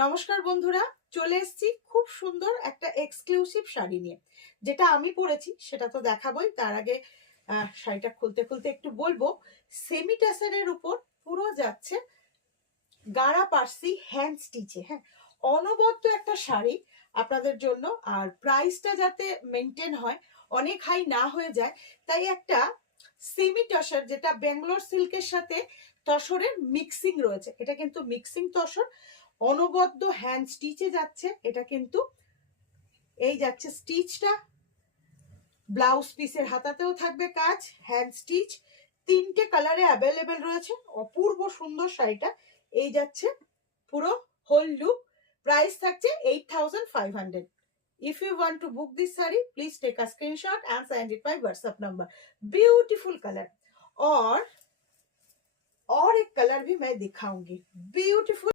নমস্কার বন্ধুরা, চলে এসেছি খুব সুন্দর একটা এক্সক্লুসিভ শাড়ি নিয়ে। যেটা আমি পরেছি সেটা তো দেখাবোই, তার আগে শাড়িটা খুলতে খুলতে একটু বলবো। সেমি টাসারের উপর পুরো যাচ্ছে গাড়া পার্সি হ্যান্ড স্টিচে। হ্যাঁ, অনবদ্য একটা শাড়ি আপনাদের জন্য। আর প্রাইসটা যাতে মেনটেন হয়, অনেক হাই না হয়ে যায়, তাই একটা সেমি টসর, যেটা ব্যাঙ্গালোর সিল্কের সাথে তসরের মিক্সিং রয়েছে। এটা কিন্তু মিক্সিং তসর, অনবদ্য হ্যান্ড স্টিচে যাচ্ছে। এটা কিন্তু এই যাচ্ছে স্টিচটা, ব্লাউজ পিসের হাতাতেও থাকবে কাজ, হ্যান্ড স্টিচ, তিনটে কালারে অ্যাভেলেবেল রয়েছে। অপূর্ব সুন্দর শাড়িটা এই যাচ্ছে পুরো হোল লুক। প্রাইস থাকছে 8500। If you want to book this saree, please take a screenshot and send it by WhatsApp number. Beautiful color। और एक कलर भी मैं दिखाऊंगी, ब्यूटीफुल।